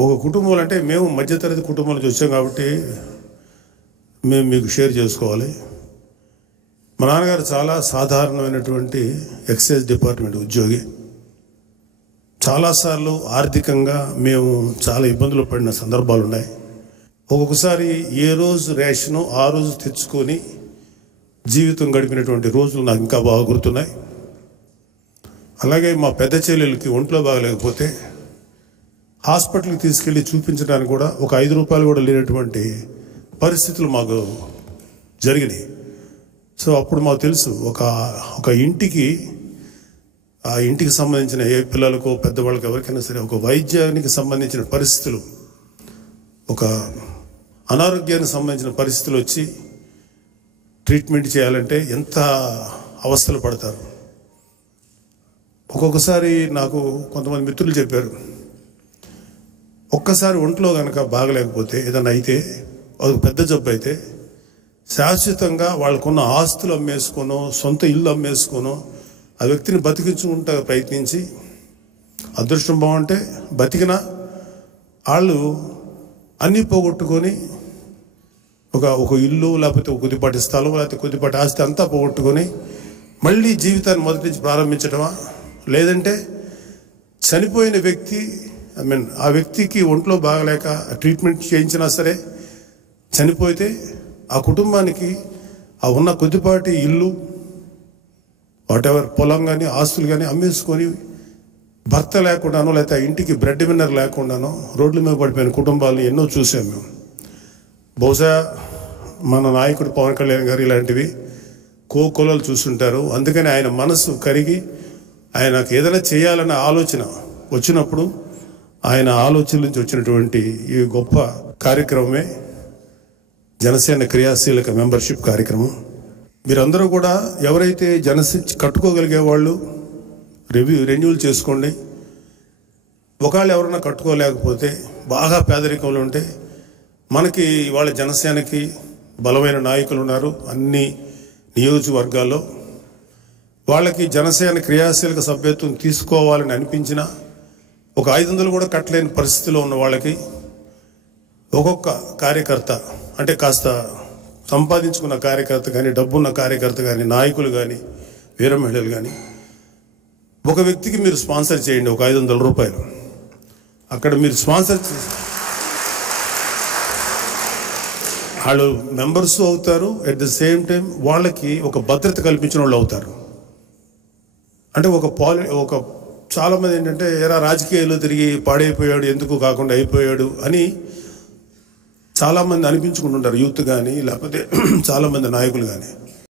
ఒక కుటుంబంలో అంటే మేము మధ్యతరగతి కుటుంబం నుంచి వచ్చాం కాబట్టి మేము మీకు షేర్ చేసుకోవాలి. మా నాన్నగారు చాలా సాధారణమైనటువంటి ఎక్సైజ్ డిపార్ట్మెంట్ ఉద్యోగి. చాలాసార్లు ఆర్థికంగా మేము చాలా ఇబ్బందులు పడిన సందర్భాలు ఉన్నాయి. ఒక్కొక్కసారి ఏ రోజు రేషను ఆ రోజు తెచ్చుకొని జీవితం గడిపినటువంటి రోజులు నాకు ఇంకా బాగా గుర్తున్నాయి. అలాగే మా పెద్ద చెల్లెలకి ఒంట్లో బాగలేకపోతే హాస్పిటల్కి తీసుకెళ్ళి చూపించడానికి కూడా ఒక 5 రూపాయలు కూడా లేనటువంటి పరిస్థితులు మాకు జరిగినాయి. సో అప్పుడు మాకు తెలుసు ఒక ఇంటికి ఆ ఇంటికి సంబంధించిన ఏ పిల్లలకు పెద్దవాళ్ళకి ఎవరికైనా సరే ఒక వైద్యానికి సంబంధించిన పరిస్థితులు, ఒక అనారోగ్యానికి సంబంధించిన పరిస్థితులు వచ్చి ట్రీట్మెంట్ చేయాలంటే ఎంత అవస్థలు పడతారు. ఒక్కొక్కసారి నాకు కొంతమంది మిత్రులు చెప్పారు, ఒక్కసారి ఒంట్లో కనుక బాగలేకపోతే ఏదైనా అయితే అది పెద్ద జబ్బు అయితే శాశ్వతంగా వాళ్ళకున్న ఆస్తులు అమ్మేసుకోనో సొంత ఇల్లు అమ్మేసుకోనో ఆ వ్యక్తిని బతికించుకుంటా ప్రయత్నించి అదృష్టం బాగుంటే బతికినా వాళ్ళు అన్నీ పోగొట్టుకొని ఒక ఇల్లు లేకపోతే ఒక కొద్దిపాటి స్థలం లేకపోతే కొద్దిపాటి ఆస్తి అంతా పోగొట్టుకొని మళ్ళీ జీవితాన్ని మొదటి నుంచి ప్రారంభించడమా, లేదంటే చనిపోయిన వ్యక్తి ఆ వ్యక్తికి ఒంట్లో బాగలేక ట్రీట్మెంట్ చేయించినా సరే చనిపోతే ఆ కుటుంబానికి ఆ ఉన్న కొద్దిపాటి ఇల్లు వాటెవర్ పొలం కానీ ఆస్తులు కానీ అమ్మేసుకొని భర్త లేకుండానో లేకపోతే ఇంటికి బ్రెడ్ విన్నర్ లేకుండానో రోడ్ల మీద పడిపోయిన కుటుంబాలను ఎన్నో చూసాం మేము. బహుశా మన నాయకుడు పవన్ కళ్యాణ్ గారు ఇలాంటివి కోకొలలు చూస్తుంటారు. అందుకని ఆయన మనసు కరిగి ఆయనకు ఏదైనా చేయాలనే ఆలోచన వచ్చినప్పుడు ఆయన ఆలోచన నుంచి వచ్చినటువంటి ఈ గొప్ప కార్యక్రమమే జనసేన క్రియాశీలక మెంబర్షిప్ కార్యక్రమం. మీరందరూ కూడా ఎవరైతే జనసేన కట్టుకోగలిగే వాళ్ళు రెన్యూల్ చేసుకోండి. ఒకవేళ ఎవరైనా కట్టుకోలేకపోతే బాగా పేదరికంలో ఉంటే మనకి వాళ్ళ జనసేనకి బలమైన నాయకులు ఉన్నారు అన్ని నియోజకవర్గాల్లో. వాళ్ళకి జనసేన క్రియాశీలక సభ్యత్వం తీసుకోవాలని అనిపించినా ఒక 500 కూడా కట్టలేని పరిస్థితిలో ఉన్న వాళ్ళకి ఒక్కొక్క కార్యకర్త అంటే కాస్త సంపాదించుకున్న కార్యకర్త కానీ డబ్బున్న కార్యకర్త కానీ నాయకులు కానీ వీర మహిళలు కానీ ఒక వ్యక్తికి మీరు స్పాన్సర్ చేయండి ఒక 500 రూపాయలు. అక్కడ మీరు స్పాన్సర్ వాళ్ళు మెంబర్స్ అవుతారు, ఎట్ ద సేమ్ టైం వాళ్ళకి ఒక భద్రత కల్పించిన వాళ్ళు అవుతారు. అంటే ఒక చాలామంది ఏంటంటే ఎరా రాజకీయాల్లో తిరిగి పాడైపోయాడు ఎందుకు కాకుండా అయిపోయాడు అని చాలామంది అనిపించుకుంటుంటారు, యూత్ కానీ లేకపోతే చాలామంది నాయకులు కానీ.